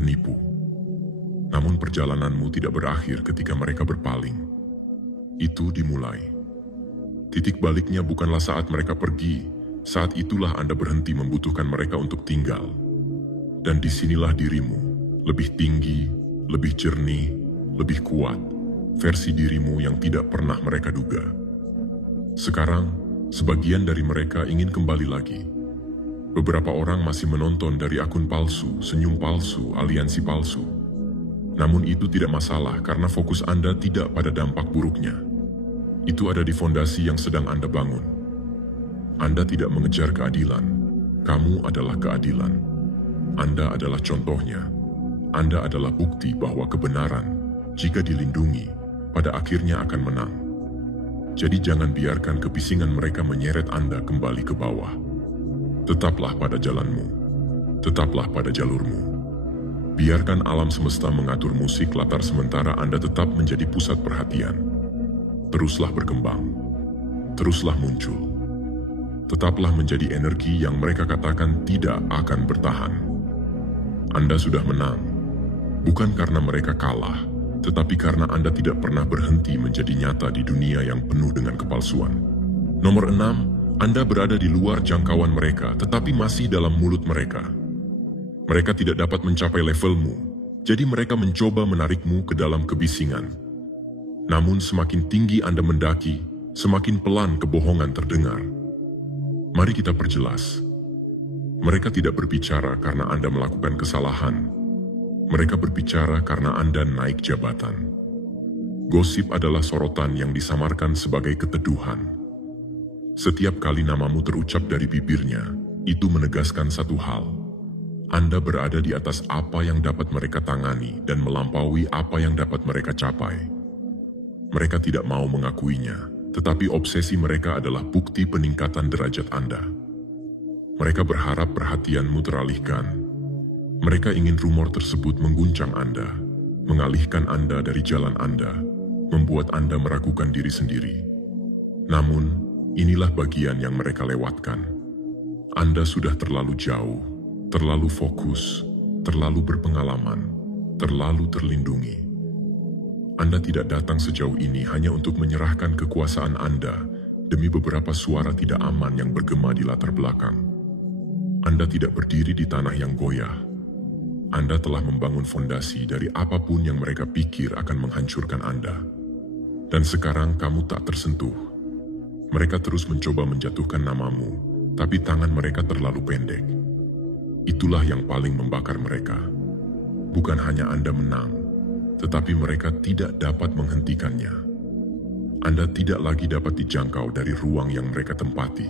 penipu. Namun perjalananmu tidak berakhir ketika mereka berpaling. Itu dimulai. Titik baliknya bukanlah saat mereka pergi, saat itulah Anda berhenti membutuhkan mereka untuk tinggal. Dan disinilah dirimu, lebih tinggi, lebih jernih, lebih kuat, versi dirimu yang tidak pernah mereka duga. Sekarang, sebagian dari mereka ingin kembali lagi. Beberapa orang masih menonton dari akun palsu, senyum palsu, aliansi palsu. Namun itu tidak masalah karena fokus Anda tidak pada dampak buruknya. Itu ada di fondasi yang sedang Anda bangun. Anda tidak mengejar keadilan. Kamu adalah keadilan. Anda adalah contohnya. Anda adalah bukti bahwa kebenaran, jika dilindungi, pada akhirnya akan menang. Jadi jangan biarkan kebisingan mereka menyeret Anda kembali ke bawah. Tetaplah pada jalanmu. Tetaplah pada jalurmu. Biarkan alam semesta mengatur musik latar sementara Anda tetap menjadi pusat perhatian. Teruslah berkembang. Teruslah muncul. Tetaplah menjadi energi yang mereka katakan tidak akan bertahan. Anda sudah menang. Bukan karena mereka kalah, tetapi karena Anda tidak pernah berhenti menjadi nyata di dunia yang penuh dengan kepalsuan. Nomor 6, Anda berada di luar jangkauan mereka, tetapi masih dalam mulut mereka. Mereka tidak dapat mencapai levelmu, jadi mereka mencoba menarikmu ke dalam kebisingan. Namun semakin tinggi Anda mendaki, semakin pelan kebohongan terdengar. Mari kita perjelas. Mereka tidak berbicara karena Anda melakukan kesalahan. Mereka berbicara karena Anda naik jabatan. Gosip adalah sorotan yang disamarkan sebagai keteduhan. Setiap kali namamu terucap dari bibirnya, itu menegaskan satu hal. Anda berada di atas apa yang dapat mereka tangani dan melampaui apa yang dapat mereka capai. Mereka tidak mau mengakuinya, tetapi obsesi mereka adalah bukti peningkatan derajat Anda. Mereka berharap perhatianmu teralihkan. Mereka ingin rumor tersebut mengguncang Anda, mengalihkan Anda dari jalan Anda, membuat Anda meragukan diri sendiri. Namun, inilah bagian yang mereka lewatkan. Anda sudah terlalu jauh, terlalu fokus, terlalu berpengalaman, terlalu terlindungi. Anda tidak datang sejauh ini hanya untuk menyerahkan kekuasaan Anda demi beberapa suara tidak aman yang bergema di latar belakang. Anda tidak berdiri di tanah yang goyah. Anda telah membangun fondasi dari apapun yang mereka pikir akan menghancurkan Anda. Dan sekarang kamu tak tersentuh. Mereka terus mencoba menjatuhkan namamu, tapi tangan mereka terlalu pendek. Itulah yang paling membakar mereka. Bukan hanya Anda menang, tetapi mereka tidak dapat menghentikannya. Anda tidak lagi dapat dijangkau dari ruang yang mereka tempati.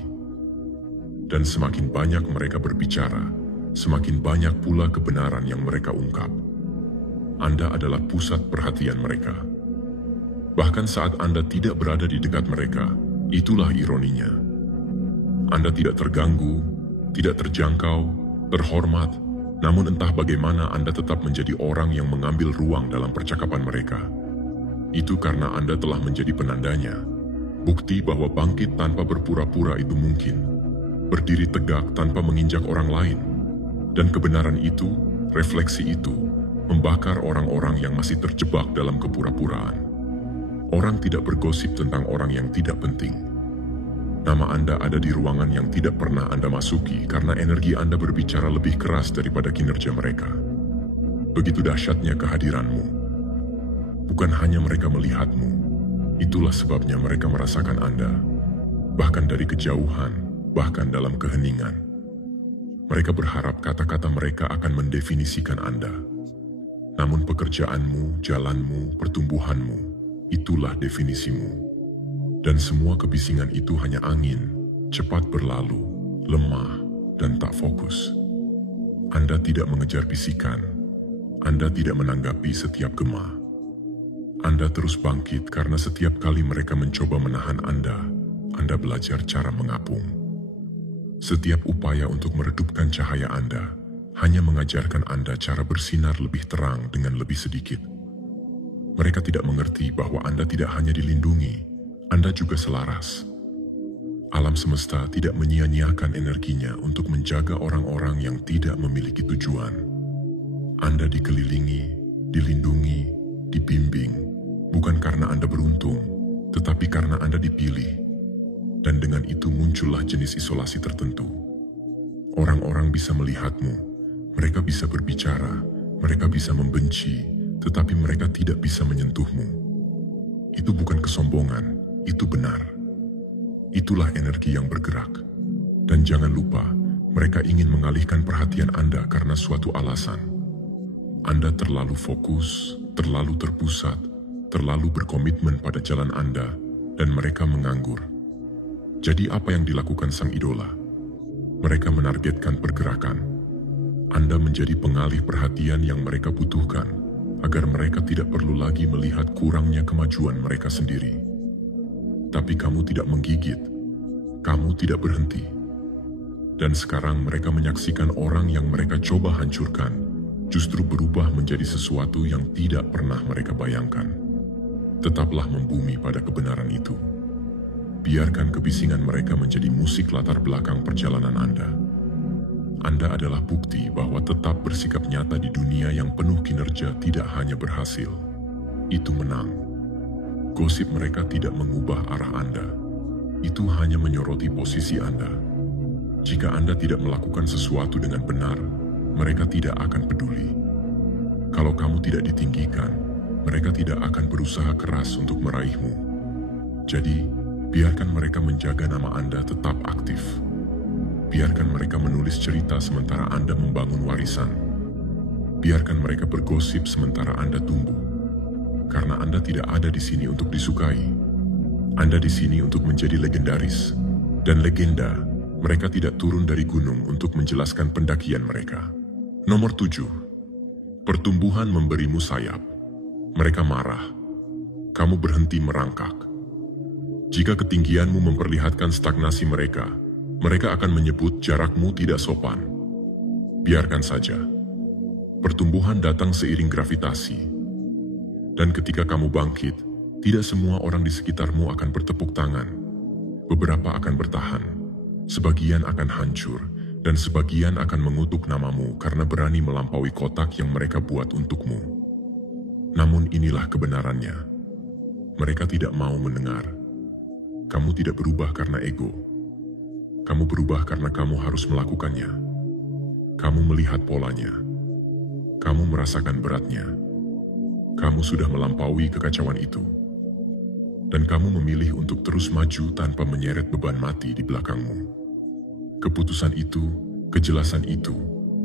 Dan semakin banyak mereka berbicara, semakin banyak pula kebenaran yang mereka ungkap. Anda adalah pusat perhatian mereka. Bahkan saat Anda tidak berada di dekat mereka, itulah ironinya. Anda tidak terganggu, tidak terjangkau, terhormat, namun entah bagaimana Anda tetap menjadi orang yang mengambil ruang dalam percakapan mereka. Itu karena Anda telah menjadi penandanya, bukti bahwa bangkit tanpa berpura-pura itu mungkin, berdiri tegak tanpa menginjak orang lain. Dan kebenaran itu, refleksi itu, membakar orang-orang yang masih terjebak dalam kepura-puraan. Orang tidak bergosip tentang orang yang tidak penting. Nama Anda ada di ruangan yang tidak pernah Anda masuki karena energi Anda berbicara lebih keras daripada kinerja mereka. Begitu dahsyatnya kehadiranmu. Bukan hanya mereka melihatmu, itulah sebabnya mereka merasakan Anda. Bahkan dari kejauhan, bahkan dalam keheningan. Mereka berharap kata-kata mereka akan mendefinisikan Anda. Namun pekerjaanmu, jalanmu, pertumbuhanmu, itulah definisimu. Dan semua kebisingan itu hanya angin, cepat berlalu, lemah, dan tak fokus. Anda tidak mengejar bisikan. Anda tidak menanggapi setiap gema. Anda terus bangkit karena setiap kali mereka mencoba menahan Anda belajar cara mengapung. Setiap upaya untuk meredupkan cahaya Anda hanya mengajarkan Anda cara bersinar lebih terang dengan lebih sedikit. Mereka tidak mengerti bahwa Anda tidak hanya dilindungi, Anda juga selaras. Alam semesta tidak menyia-nyiakan energinya untuk menjaga orang-orang yang tidak memiliki tujuan. Anda dikelilingi, dilindungi, dibimbing, bukan karena Anda beruntung, tetapi karena Anda dipilih. Dan dengan itu muncullah jenis isolasi tertentu. Orang-orang bisa melihatmu, mereka bisa berbicara, mereka bisa membenci, tetapi mereka tidak bisa menyentuhmu. Itu bukan kesombongan, itu benar. Itulah energi yang bergerak. Dan jangan lupa, mereka ingin mengalihkan perhatian Anda karena suatu alasan. Anda terlalu fokus, terlalu terpusat, terlalu berkomitmen pada jalan Anda, dan mereka menganggur. Jadi apa yang dilakukan sang idola? Mereka menargetkan pergerakan. Anda menjadi pengalih perhatian yang mereka butuhkan, agar mereka tidak perlu lagi melihat kurangnya kemajuan mereka sendiri. Tapi kamu tidak menggigit, kamu tidak berhenti. Dan sekarang mereka menyaksikan orang yang mereka coba hancurkan, justru berubah menjadi sesuatu yang tidak pernah mereka bayangkan. Tetaplah membumi pada kebenaran itu. Biarkan kebisingan mereka menjadi musik latar belakang perjalanan Anda. Anda adalah bukti bahwa tetap bersikap nyata di dunia yang penuh kinerja tidak hanya berhasil. Itu menang. Gosip mereka tidak mengubah arah Anda. Itu hanya menyoroti posisi Anda. Jika Anda tidak melakukan sesuatu dengan benar, mereka tidak akan peduli. Kalau kamu tidak ditinggikan, mereka tidak akan berusaha keras untuk meraihmu. Jadi, biarkan mereka menjaga nama Anda tetap aktif. Biarkan mereka menulis cerita sementara Anda membangun warisan. Biarkan mereka bergosip sementara Anda tumbuh. Karena Anda tidak ada di sini untuk disukai. Anda di sini untuk menjadi legendaris. Dan legenda, mereka tidak turun dari gunung untuk menjelaskan pendakian mereka. Nomor 7. Pertumbuhan memberimu sayap. Mereka marah. Kamu berhenti merangkak. Jika ketinggianmu memperlihatkan stagnasi mereka akan menyebut jarakmu tidak sopan. Biarkan saja. Pertumbuhan datang seiring gravitasi. Dan ketika kamu bangkit, tidak semua orang di sekitarmu akan bertepuk tangan. Beberapa akan bertahan, sebagian akan hancur, dan sebagian akan mengutuk namamu karena berani melampaui kotak yang mereka buat untukmu. Namun inilah kebenarannya. Mereka tidak mau mendengar. Kamu tidak berubah karena ego. Kamu berubah karena kamu harus melakukannya. Kamu melihat polanya. Kamu merasakan beratnya. Kamu sudah melampaui kekacauan itu. Dan kamu memilih untuk terus maju tanpa menyeret beban mati di belakangmu. Keputusan itu, kejelasan itu,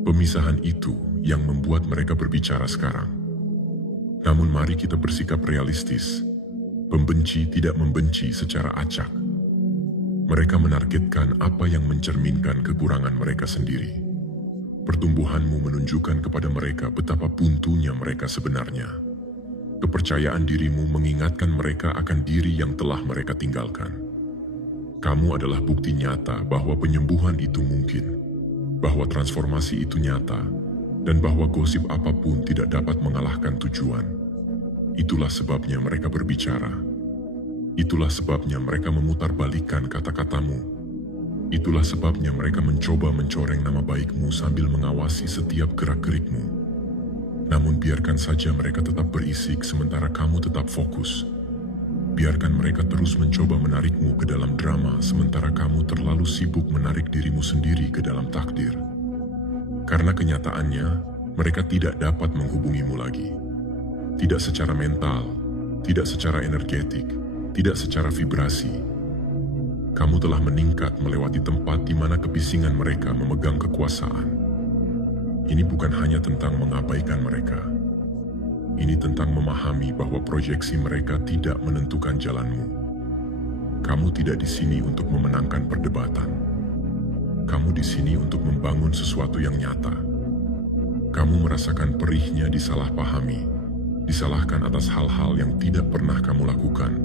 pemisahan itu yang membuat mereka berbicara sekarang. Namun mari kita bersikap realistis. Pembenci tidak membenci secara acak. Mereka menargetkan apa yang mencerminkan kekurangan mereka sendiri. Pertumbuhanmu menunjukkan kepada mereka betapa buntunya mereka sebenarnya. Kepercayaan dirimu mengingatkan mereka akan diri yang telah mereka tinggalkan. Kamu adalah bukti nyata bahwa penyembuhan itu mungkin, bahwa transformasi itu nyata, dan bahwa gosip apapun tidak dapat mengalahkan tujuan. Itulah sebabnya mereka berbicara. Itulah sebabnya mereka memutarbalikkan kata-katamu. Itulah sebabnya mereka mencoba mencoreng nama baikmu sambil mengawasi setiap gerak-gerikmu. Namun biarkan saja mereka tetap berisik sementara kamu tetap fokus. Biarkan mereka terus mencoba menarikmu ke dalam drama sementara kamu terlalu sibuk menarik dirimu sendiri ke dalam takdir. Karena kenyataannya, mereka tidak dapat menghubungimu lagi. Tidak secara mental, tidak secara energetik, tidak secara vibrasi. Kamu telah meningkat melewati tempat di mana kebisingan mereka memegang kekuasaan. Ini bukan hanya tentang mengabaikan mereka. Ini tentang memahami bahwa proyeksi mereka tidak menentukan jalanmu. Kamu tidak di sini untuk memenangkan perdebatan. Kamu di sini untuk membangun sesuatu yang nyata. Kamu merasakan perihnya disalahpahami, disalahkan atas hal-hal yang tidak pernah kamu lakukan,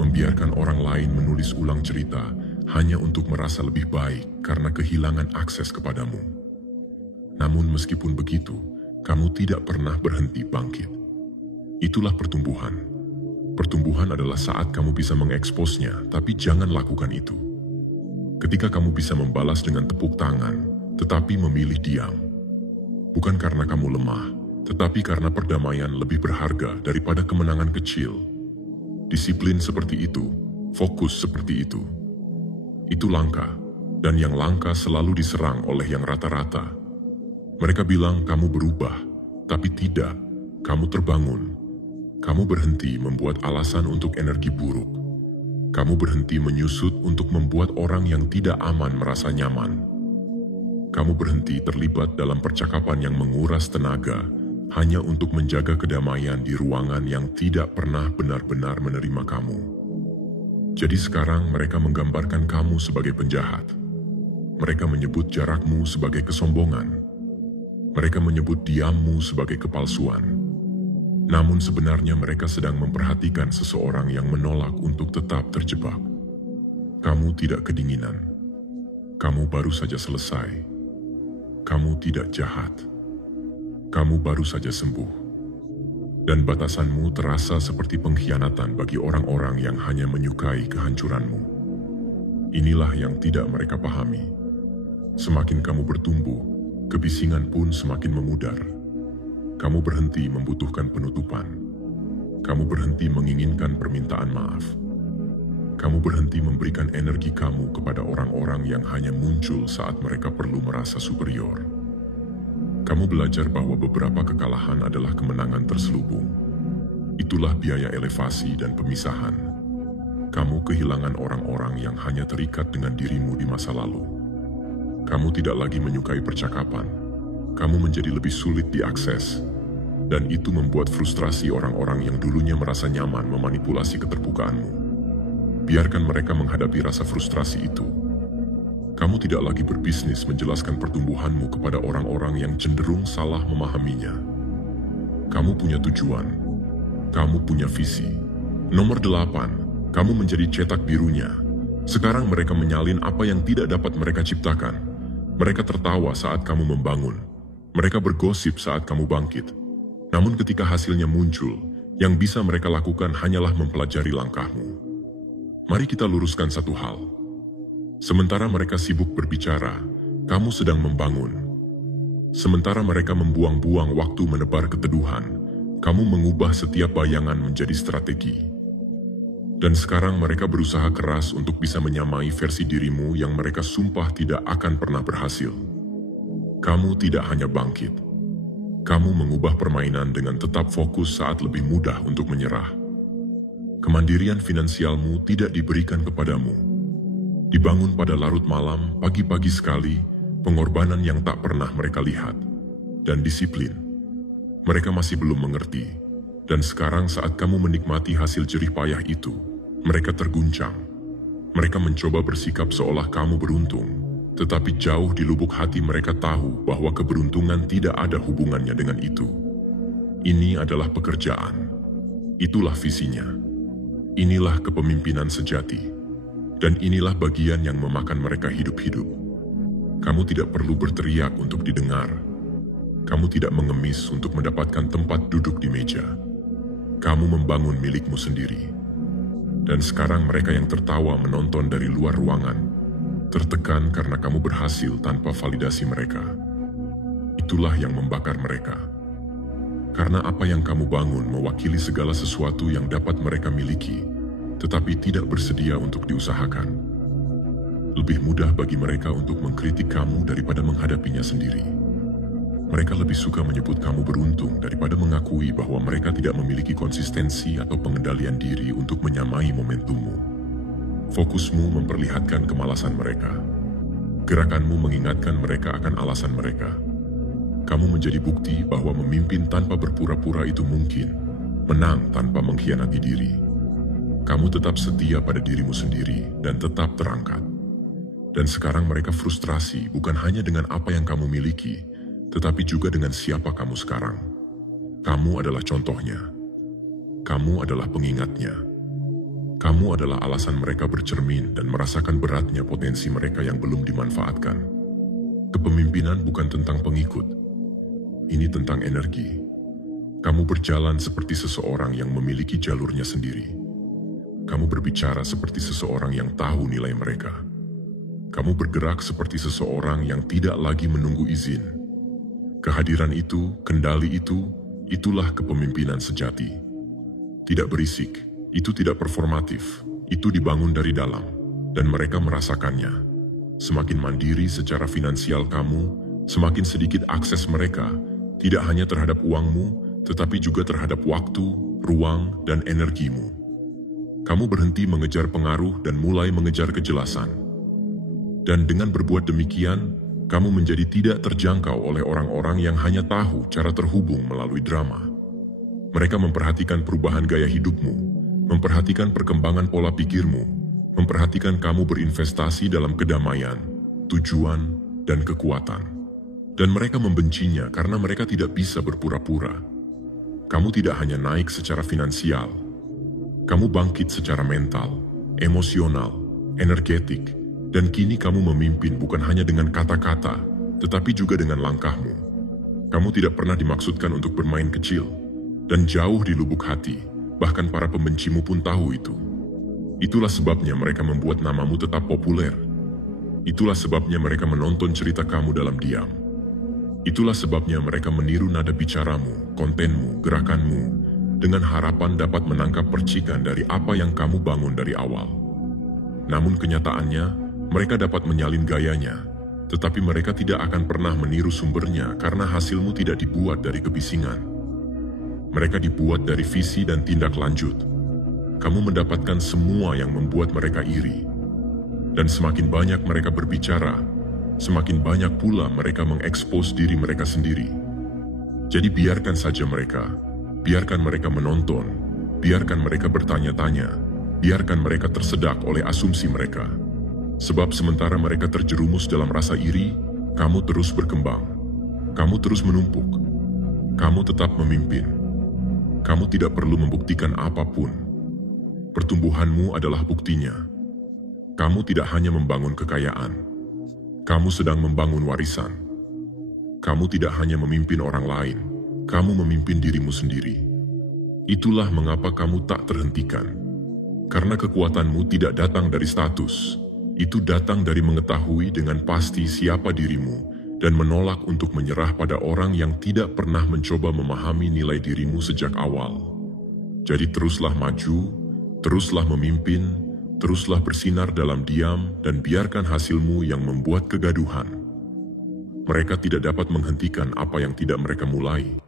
membiarkan orang lain menulis ulang cerita hanya untuk merasa lebih baik karena kehilangan akses kepadamu. Namun meskipun begitu, kamu tidak pernah berhenti bangkit. Itulah pertumbuhan. Pertumbuhan adalah saat kamu bisa mengeksposnya, tapi jangan lakukan itu. Ketika kamu bisa membalas dengan tepuk tangan, tetapi memilih diam. Bukan karena kamu lemah, tetapi karena perdamaian lebih berharga daripada kemenangan kecil. Disiplin seperti itu, fokus seperti itu. Itu langka, dan yang langka selalu diserang oleh yang rata-rata. Mereka bilang kamu berubah, tapi tidak, kamu terbangun. Kamu berhenti membuat alasan untuk energi buruk. Kamu berhenti menyusut untuk membuat orang yang tidak aman merasa nyaman. Kamu berhenti terlibat dalam percakapan yang menguras tenaga hanya untuk menjaga kedamaian di ruangan yang tidak pernah benar-benar menerima kamu. Jadi sekarang mereka menggambarkan kamu sebagai penjahat. Mereka menyebut jarakmu sebagai kesombongan. Mereka menyebut diammu sebagai kepalsuan. Namun sebenarnya mereka sedang memperhatikan seseorang yang menolak untuk tetap terjebak. Kamu tidak kedinginan. Kamu baru saja selesai. Kamu tidak jahat. Kamu baru saja sembuh. Dan batasanmu terasa seperti pengkhianatan bagi orang-orang yang hanya menyukai kehancuranmu. Inilah yang tidak mereka pahami. Semakin kamu bertumbuh, kebisingan pun semakin memudar. Kamu berhenti membutuhkan penutupan. Kamu berhenti menginginkan permintaan maaf. Kamu berhenti memberikan energi kamu kepada orang-orang yang hanya muncul saat mereka perlu merasa superior. Kamu belajar bahwa beberapa kekalahan adalah kemenangan terselubung. Itulah biaya elevasi dan pemisahan. Kamu kehilangan orang-orang yang hanya terikat dengan dirimu di masa lalu. Kamu tidak lagi menyukai percakapan. Kamu menjadi lebih sulit diakses. Dan itu membuat frustrasi orang-orang yang dulunya merasa nyaman memanipulasi keterbukaanmu. Biarkan mereka menghadapi rasa frustrasi itu. Kamu tidak lagi berbisnis menjelaskan pertumbuhanmu kepada orang-orang yang cenderung salah memahaminya. Kamu punya tujuan. Kamu punya visi. Nomor 8, kamu menjadi cetak birunya. Sekarang mereka menyalin apa yang tidak dapat mereka ciptakan. Mereka tertawa saat kamu membangun. Mereka bergosip saat kamu bangkit. Namun ketika hasilnya muncul, yang bisa mereka lakukan hanyalah mempelajari langkahmu. Mari kita luruskan satu hal. Sementara mereka sibuk berbicara, kamu sedang membangun. Sementara mereka membuang-buang waktu menebar keteduhan, kamu mengubah setiap bayangan menjadi strategi. Dan sekarang mereka berusaha keras untuk bisa menyamai versi dirimu yang mereka sumpah tidak akan pernah berhasil. Kamu tidak hanya bangkit. Kamu mengubah permainan dengan tetap fokus saat lebih mudah untuk menyerah. Kemandirian finansialmu tidak diberikan kepadamu. Dibangun pada larut malam, pagi-pagi sekali, pengorbanan yang tak pernah mereka lihat. Dan disiplin. Mereka masih belum mengerti. Dan sekarang saat kamu menikmati hasil jerih payah itu, mereka terguncang. Mereka mencoba bersikap seolah kamu beruntung. Tetapi jauh di lubuk hati mereka tahu bahwa keberuntungan tidak ada hubungannya dengan itu. Ini adalah pekerjaan. Itulah visinya. Inilah kepemimpinan sejati. Dan inilah bagian yang memakan mereka hidup-hidup. Kamu tidak perlu berteriak untuk didengar. Kamu tidak mengemis untuk mendapatkan tempat duduk di meja. Kamu membangun milikmu sendiri. Dan sekarang mereka yang tertawa menonton dari luar ruangan, tertekan karena kamu berhasil tanpa validasi mereka. Itulah yang membakar mereka. Karena apa yang kamu bangun mewakili segala sesuatu yang dapat mereka miliki, tetapi tidak bersedia untuk diusahakan. Lebih mudah bagi mereka untuk mengkritik kamu daripada menghadapinya sendiri. Mereka lebih suka menyebut kamu beruntung daripada mengakui bahwa mereka tidak memiliki konsistensi atau pengendalian diri untuk menyamai momentummu. Fokusmu memperlihatkan kemalasan mereka. Gerakanmu mengingatkan mereka akan alasan mereka. Kamu menjadi bukti bahwa memimpin tanpa berpura-pura itu mungkin, menang tanpa mengkhianati diri. Kamu tetap setia pada dirimu sendiri dan tetap terangkat. Dan sekarang mereka frustrasi bukan hanya dengan apa yang kamu miliki, tetapi juga dengan siapa kamu sekarang. Kamu adalah contohnya. Kamu adalah pengingatnya. Kamu adalah alasan mereka bercermin dan merasakan beratnya potensi mereka yang belum dimanfaatkan. Kepemimpinan bukan tentang pengikut. Ini tentang energi. Kamu berjalan seperti seseorang yang memiliki jalurnya sendiri. Kamu berbicara seperti seseorang yang tahu nilai mereka. Kamu bergerak seperti seseorang yang tidak lagi menunggu izin. Kehadiran itu, kendali itu, itulah kepemimpinan sejati. Tidak berisik, itu tidak performatif, itu dibangun dari dalam, dan mereka merasakannya. Semakin mandiri secara finansial kamu, semakin sedikit akses mereka, tidak hanya terhadap uangmu, tetapi juga terhadap waktu, ruang, dan energimu. Kamu berhenti mengejar pengaruh dan mulai mengejar kejelasan. Dan dengan berbuat demikian, kamu menjadi tidak terjangkau oleh orang-orang yang hanya tahu cara terhubung melalui drama. Mereka memperhatikan perubahan gaya hidupmu, memperhatikan perkembangan pola pikirmu, memperhatikan kamu berinvestasi dalam kedamaian, tujuan, dan kekuatan. Dan mereka membencinya karena mereka tidak bisa berpura-pura. Kamu tidak hanya naik secara finansial, kamu bangkit secara mental, emosional, energetik, dan kini kamu memimpin bukan hanya dengan kata-kata, tetapi juga dengan langkahmu. Kamu tidak pernah dimaksudkan untuk bermain kecil, dan jauh di lubuk hati, bahkan para pembencimu pun tahu itu. Itulah sebabnya mereka membuat namamu tetap populer. Itulah sebabnya mereka menonton cerita kamu dalam diam. Itulah sebabnya mereka meniru nada bicaramu, kontenmu, gerakanmu, dengan harapan dapat menangkap percikan dari apa yang kamu bangun dari awal. Namun kenyataannya, mereka dapat menyalin gayanya, tetapi mereka tidak akan pernah meniru sumbernya karena hasilmu tidak dibuat dari kebisingan. Mereka dibuat dari visi dan tindak lanjut. Kamu mendapatkan semua yang membuat mereka iri. Dan semakin banyak mereka berbicara, semakin banyak pula mereka mengekspos diri mereka sendiri. Jadi biarkan saja mereka, biarkan mereka menonton, biarkan mereka bertanya-tanya, biarkan mereka tersedak oleh asumsi mereka. Sebab sementara mereka terjerumus dalam rasa iri, kamu terus berkembang. Kamu terus menumpuk. Kamu tetap memimpin. Kamu tidak perlu membuktikan apapun. Pertumbuhanmu adalah buktinya. Kamu tidak hanya membangun kekayaan. Kamu sedang membangun warisan. Kamu tidak hanya memimpin orang lain. Kamu memimpin dirimu sendiri. Itulah mengapa kamu tak terhentikan. Karena kekuatanmu tidak datang dari status. Itu datang dari mengetahui dengan pasti siapa dirimu dan menolak untuk menyerah pada orang yang tidak pernah mencoba memahami nilai dirimu sejak awal. Jadi teruslah maju, teruslah memimpin, teruslah bersinar dalam diam dan biarkan hasilmu yang membuat kegaduhan. Mereka tidak dapat menghentikan apa yang tidak mereka mulai.